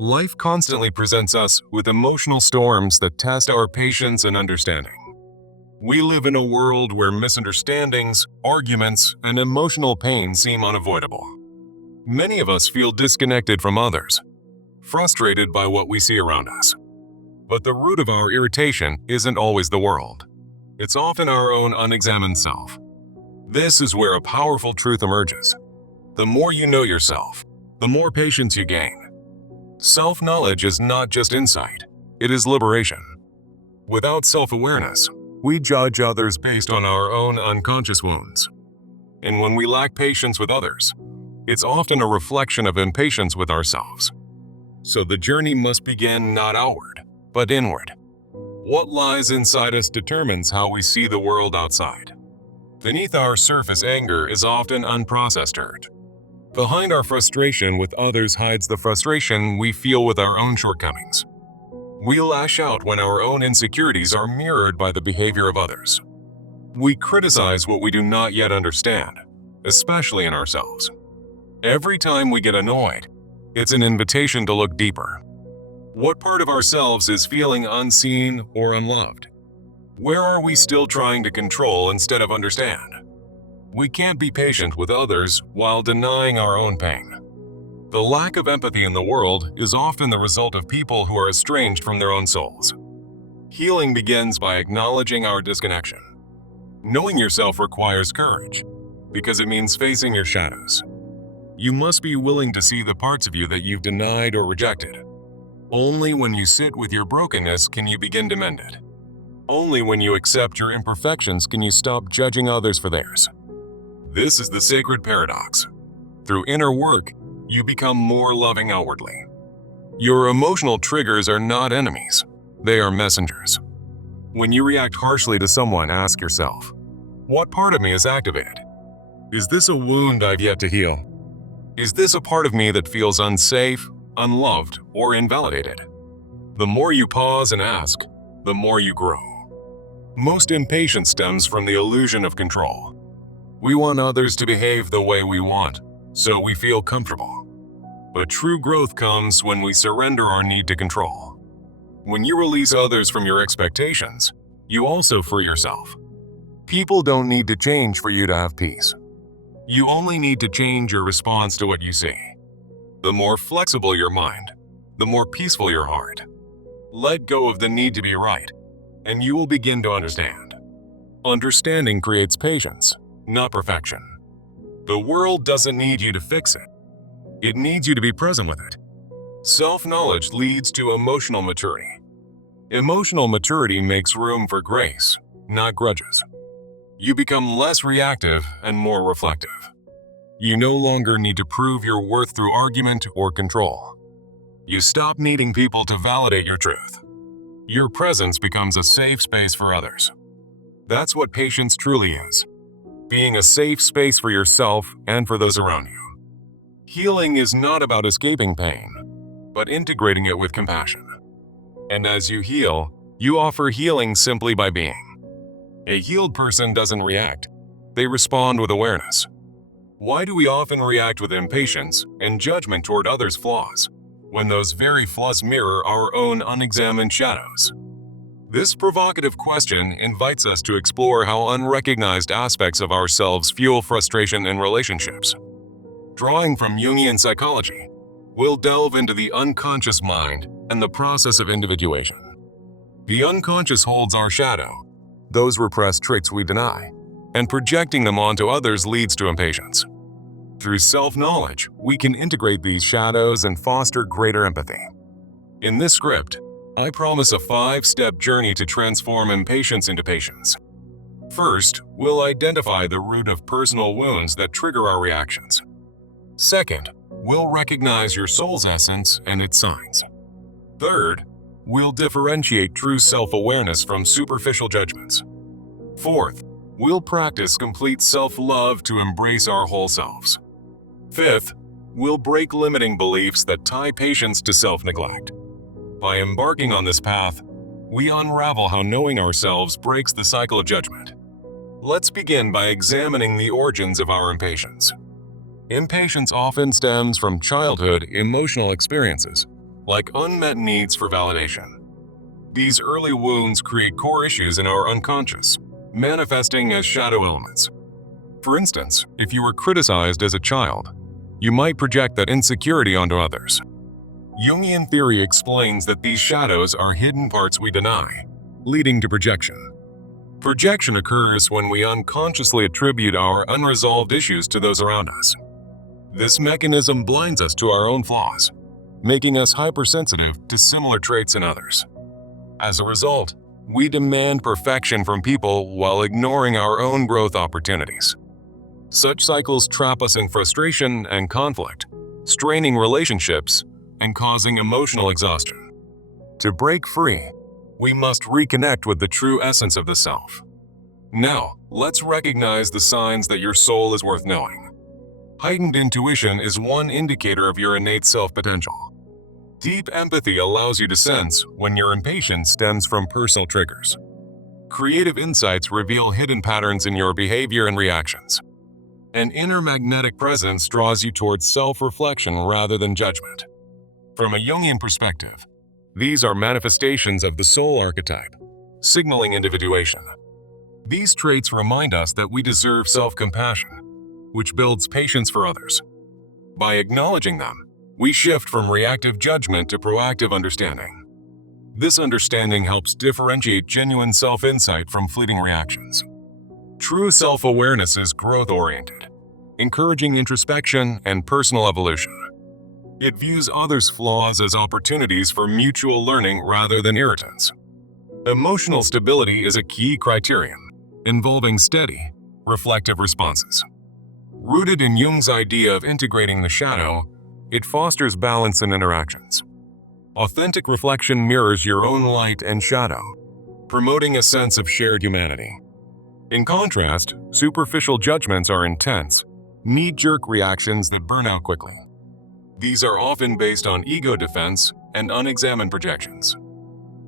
Life constantly presents us with emotional storms that test our patience and understanding. We live in a world where misunderstandings, arguments, and emotional pain seem unavoidable. Many of us feel disconnected from others, frustrated by what we see around us. But the root of our irritation isn't always the world. It's often our own unexamined self. This is where a powerful truth emerges. The more you know yourself, the more patience you gain. Self-knowledge is not just insight, it is liberation. Without self-awareness, we judge others based on our own unconscious wounds. And when we lack patience with others, it's often a reflection of impatience with ourselves. So the journey must begin not outward, but inward. What lies inside us determines how we see the world outside. Beneath our surface anger is often unprocessed hurt. Behind our frustration with others hides the frustration we feel with our own shortcomings. We lash out when our own insecurities are mirrored by the behavior of others. We criticize what we do not yet understand, especially in ourselves. Every time we get annoyed, it's an invitation to look deeper. What part of ourselves is feeling unseen or unloved? Where are we still trying to control instead of understand? We can't be patient with others while denying our own pain. The lack of empathy in the world is often the result of people who are estranged from their own souls. Healing begins by acknowledging our disconnection. Knowing yourself requires courage, because it means facing your shadows. You must be willing to see the parts of you that you've denied or rejected. Only when you sit with your brokenness can you begin to mend it. Only when you accept your imperfections can you stop judging others for theirs. This is the sacred paradox. Through inner work, you become more loving outwardly. Your emotional triggers are not enemies, they are messengers. When you react harshly to someone, ask yourself, what part of me is activated? Is this a wound I've yet to heal? Is this a part of me that feels unsafe, unloved, or invalidated? The more you pause and ask, the more you grow. Most impatience stems from the illusion of control. We want others to behave the way we want, so we feel comfortable. But true growth comes when we surrender our need to control. When you release others from your expectations, you also free yourself. People don't need to change for you to have peace. You only need to change your response to what you see. The more flexible your mind, the more peaceful your heart. Let go of the need to be right, and you will begin to understand. Understanding creates patience, not perfection. The world doesn't need you to fix it. It needs you to be present with it. Self-knowledge leads to emotional maturity. Emotional maturity makes room for grace, not grudges. You become less reactive and more reflective. You no longer need to prove your worth through argument or control. You stop needing people to validate your truth. Your presence becomes a safe space for others. That's what patience truly is. Being a safe space for yourself and for those around you. Healing is not about escaping pain, but integrating it with compassion. And as you heal, you offer healing simply by being. A healed person doesn't react. They respond with awareness. Why do we often react with impatience and judgment toward others' flaws, when those very flaws mirror our own unexamined shadows? This provocative question invites us to explore how unrecognized aspects of ourselves fuel frustration in relationships. Drawing from Jungian psychology, we'll delve into the unconscious mind and the process of individuation. The unconscious holds our shadow, those repressed traits we deny, and projecting them onto others leads to impatience. Through self-knowledge, we can integrate these shadows and foster greater empathy. In this script, I promise a 5-step journey to transform impatience into patience. First, we'll identify the root of personal wounds that trigger our reactions. Second, we'll recognize your soul's essence and its signs. Third, we'll differentiate true self-awareness from superficial judgments. Fourth, we'll practice complete self-love to embrace our whole selves. Fifth, we'll break limiting beliefs that tie patience to self-neglect. By embarking on this path, we unravel how knowing ourselves breaks the cycle of judgment. Let's begin by examining the origins of our impatience. Impatience often stems from childhood emotional experiences, like unmet needs for validation. These early wounds create core issues in our unconscious, manifesting as shadow elements. For instance, if you were criticized as a child, you might project that insecurity onto others. Jungian theory explains that these shadows are hidden parts we deny, leading to projection. Projection occurs when we unconsciously attribute our unresolved issues to those around us. This mechanism blinds us to our own flaws, making us hypersensitive to similar traits in others. As a result, we demand perfection from people while ignoring our own growth opportunities. Such cycles trap us in frustration and conflict, straining relationships and causing emotional exhaustion. To break free, we must reconnect with the true essence of the self. Now, let's recognize the signs that your soul is worth knowing. Heightened intuition is one indicator of your innate self-potential. Deep empathy allows you to sense when your impatience stems from personal triggers. Creative insights reveal hidden patterns in your behavior and reactions. An inner magnetic presence draws you towards self-reflection rather than judgment. From a Jungian perspective, these are manifestations of the soul archetype, signaling individuation. These traits remind us that we deserve self-compassion, which builds patience for others. By acknowledging them, we shift from reactive judgment to proactive understanding. This understanding helps differentiate genuine self-insight from fleeting reactions. True self-awareness is growth-oriented, encouraging introspection and personal evolution. It views others' flaws as opportunities for mutual learning rather than irritants. Emotional stability is a key criterion, involving steady, reflective responses. Rooted in Jung's idea of integrating the shadow, it fosters balance in interactions. Authentic reflection mirrors your own light and shadow, promoting a sense of shared humanity. In contrast, superficial judgments are intense, knee-jerk reactions that burn out quickly. These are often based on ego defense and unexamined projections.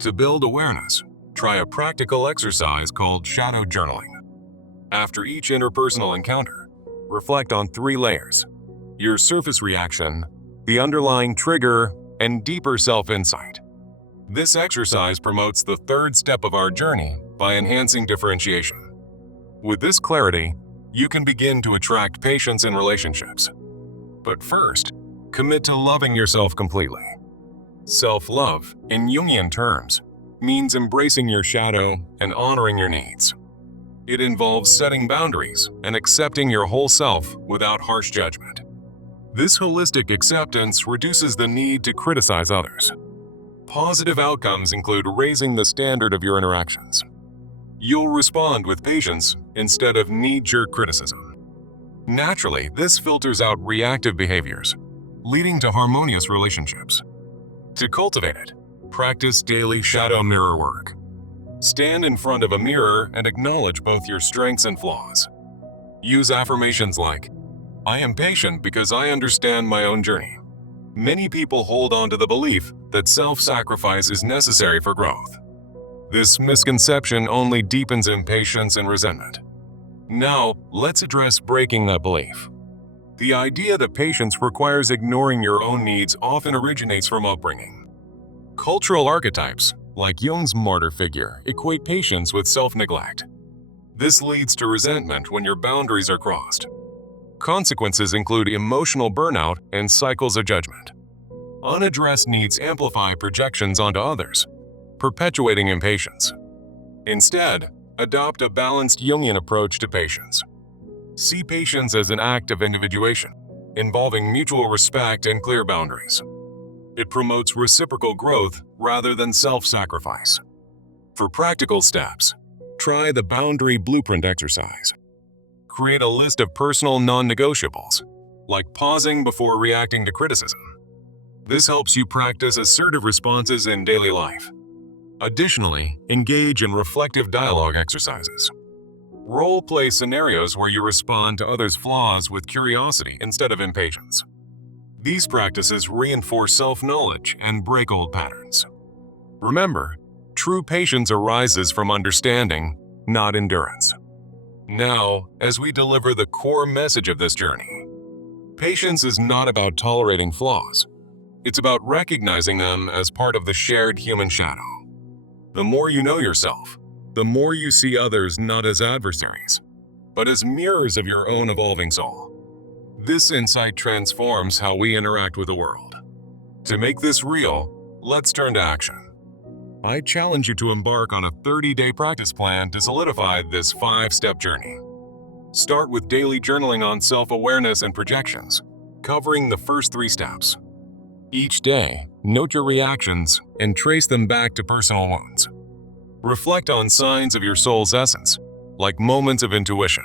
To build awareness, try a practical exercise called shadow journaling. After each interpersonal encounter, reflect on 3 layers: your surface reaction, the underlying trigger, and deeper self-insight. This exercise promotes the 3rd step of our journey by enhancing differentiation. With this clarity, you can begin to attract patience in relationships. But first, commit to loving yourself completely. Self-love, in Jungian terms, means embracing your shadow and honoring your needs. It involves setting boundaries and accepting your whole self without harsh judgment. This holistic acceptance reduces the need to criticize others. Positive outcomes include raising the standard of your interactions. You'll respond with patience instead of knee-jerk criticism. Naturally, this filters out reactive behaviors, leading to harmonious relationships. To cultivate it, practice daily shadow mirror work. Stand in front of a mirror and acknowledge both your strengths and flaws. Use affirmations like, "I am patient because I understand my own journey." Many people hold on to the belief that self-sacrifice is necessary for growth. This misconception only deepens impatience and resentment. Now, let's address breaking that belief. The idea that patience requires ignoring your own needs often originates from upbringing. Cultural archetypes, like Jung's martyr figure, equate patience with self-neglect. This leads to resentment when your boundaries are crossed. Consequences include emotional burnout and cycles of judgment. Unaddressed needs amplify projections onto others, perpetuating impatience. Instead, adopt a balanced Jungian approach to patience. See patience as an act of individuation, involving mutual respect and clear boundaries. It promotes reciprocal growth rather than self-sacrifice. For practical steps, try the boundary blueprint exercise. Create a list of personal non-negotiables, like pausing before reacting to criticism. This helps you practice assertive responses in daily life. Additionally, engage in reflective dialogue exercises. Role-play scenarios where you respond to others' flaws with curiosity instead of impatience. These practices reinforce self-knowledge and break old patterns. Remember, true patience arises from understanding, not endurance. Now, as we deliver the core message of this journey, patience is not about tolerating flaws, It's about recognizing them as part of the shared human shadow. The more you know yourself, the more you see others not as adversaries, but as mirrors of your own evolving soul. This insight transforms how we interact with the world. To make this real, let's turn to action. I challenge you to embark on a 30-day practice plan to solidify this 5-step journey. Start with daily journaling on self-awareness and projections, covering the first 3 steps. Each day, note your reactions and trace them back to personal wounds. Reflect on signs of your soul's essence, like moments of intuition.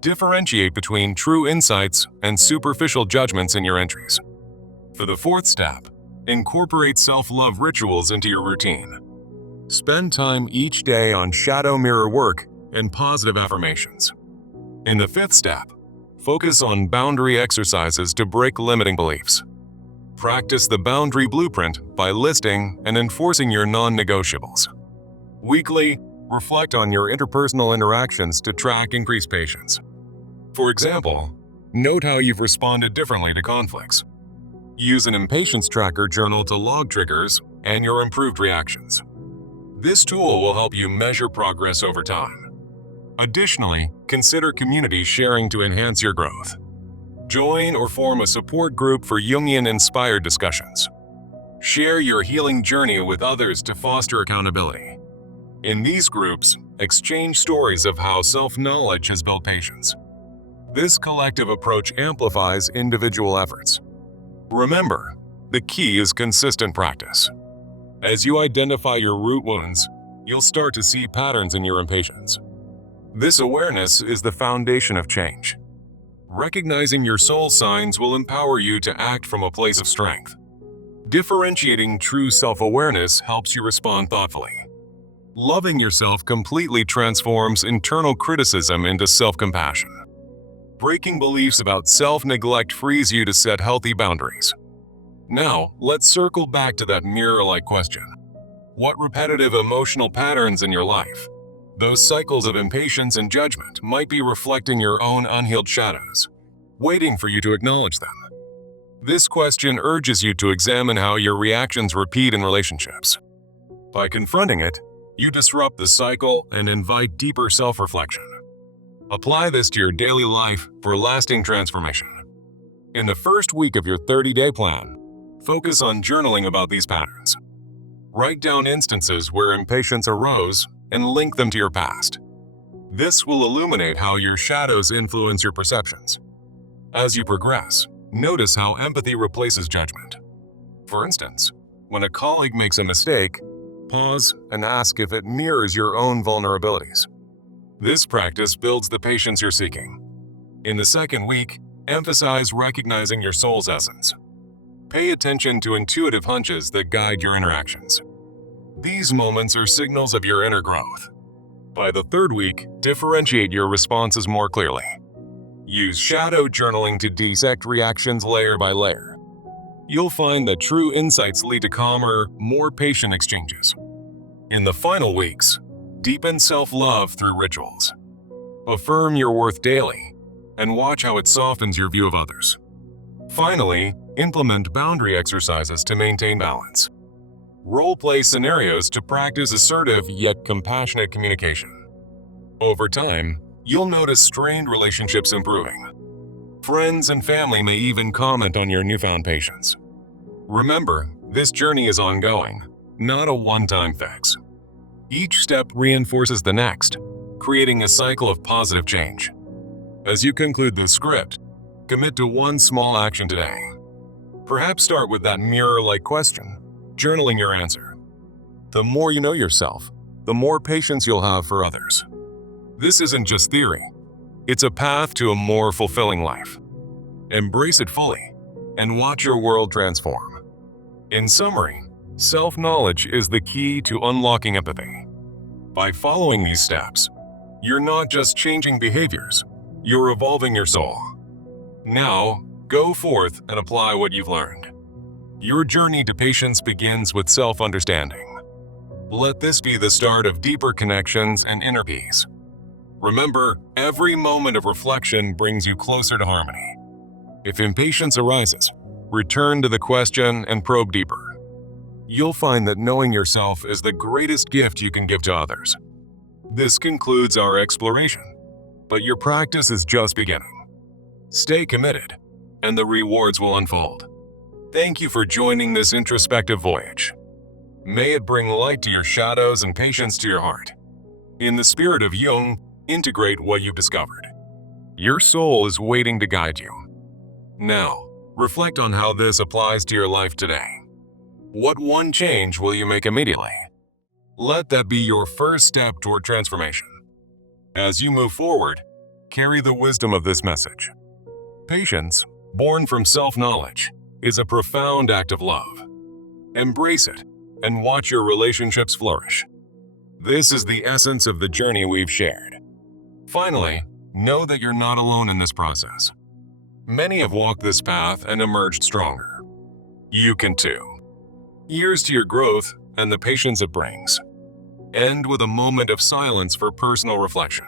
Differentiate between true insights and superficial judgments in your entries. For the 4th step, incorporate self-love rituals into your routine. Spend time each day on shadow mirror work and positive affirmations. In the 5th step, focus on boundary exercises to break limiting beliefs. Practice the boundary blueprint by listing and enforcing your non-negotiables. Weekly, reflect on your interpersonal interactions to track increased patience. For example, note how you've responded differently to conflicts. Use an impatience tracker journal to log triggers and your improved reactions. This tool will help you measure progress over time. Additionally, consider community sharing to enhance your growth. Join or form a support group for Jungian-inspired discussions. Share your healing journey with others to foster accountability. In these groups, exchange stories of how self-knowledge has built patience. This collective approach amplifies individual efforts. Remember, the key is consistent practice. As you identify your root wounds, you'll start to see patterns in your impatience. This awareness is the foundation of change. Recognizing your soul signs will empower you to act from a place of strength. Differentiating true self-awareness helps you respond thoughtfully. Loving yourself completely transforms internal criticism into self-compassion. Breaking beliefs about self-neglect frees you to set healthy boundaries. Now, let's circle back to that mirror-like question. What repetitive emotional patterns in your life, those cycles of impatience and judgment, might be reflecting your own unhealed shadows, waiting for you to acknowledge them? This question urges you to examine how your reactions repeat in relationships. By confronting it, you disrupt the cycle and invite deeper self-reflection. Apply this to your daily life for lasting transformation. In the first week of your 30-day plan, focus on journaling about these patterns. Write down instances where impatience arose and link them to your past. This will illuminate how your shadows influence your perceptions. As you progress, notice how empathy replaces judgment. For instance, when a colleague makes a mistake, pause and ask if it mirrors your own vulnerabilities. This practice builds the patience you're seeking. In the second week, emphasize recognizing your soul's essence. Pay attention to intuitive hunches that guide your interactions. These moments are signals of your inner growth. By the third week, differentiate your responses more clearly. Use shadow journaling to dissect reactions layer by layer. You'll find that true insights lead to calmer, more patient exchanges. In the final weeks, deepen self-love through rituals. Affirm your worth daily, and watch how it softens your view of others. Finally, implement boundary exercises to maintain balance. Role-play scenarios to practice assertive yet compassionate communication. Over time, you'll notice strained relationships improving. Friends and family may even comment on your newfound patience. Remember, this journey is ongoing, not a one-time fix. Each step reinforces the next, creating a cycle of positive change. As you conclude this script, commit to one small action today. Perhaps start with that mirror-like question, journaling your answer. The more you know yourself, the more patience you'll have for others. This isn't just theory. It's a path to a more fulfilling life. Embrace it fully, and watch your world transform. In summary, self-knowledge is the key to unlocking empathy. By following these steps, you're not just changing behaviors, you're evolving your soul. Now, go forth and apply what you've learned. Your journey to patience begins with self-understanding. Let this be the start of deeper connections and inner peace. Remember, every moment of reflection brings you closer to harmony. If impatience arises, Return to the question and probe deeper. You'll find that knowing yourself is the greatest gift you can give to others. This concludes our exploration, but your practice is just beginning. Stay committed, and the rewards will unfold. Thank you for joining this introspective voyage. May it bring light to your shadows and patience to your heart. In the spirit of Jung, integrate what you've discovered. Your soul is waiting to guide you. Now, reflect on how this applies to your life today. What one change will you make immediately? Let that be your first step toward transformation. As you move forward, carry the wisdom of this message. Patience, born from self-knowledge, is a profound act of love. Embrace it and watch your relationships flourish. This is the essence of the journey we've shared. Finally, know that you're not alone in this process. Many have walked this path and emerged stronger. You can too. Here's to your growth and the patience it brings. End with a moment of silence for personal reflection.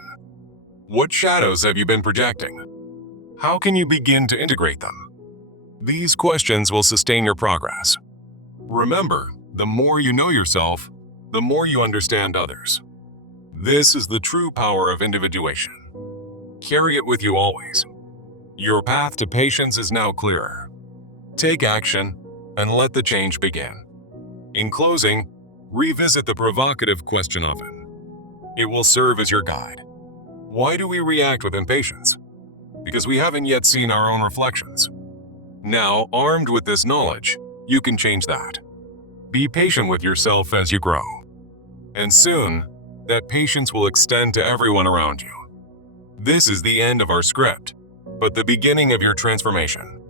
What shadows have you been projecting? How can you begin to integrate them? These questions will sustain your progress. Remember, the more you know yourself, the more you understand others. This is the true power of individuation. Carry it with you always. Your path to patience is now clearer. Take action and let the change begin. In closing, revisit the provocative question often. It will serve as your guide. Why do we react with impatience? Because we haven't yet seen our own reflections. Now, armed with this knowledge, you can change that. Be patient with yourself as you grow. And soon, that patience will extend to everyone around you. This is the end of our script, but the beginning of your transformation.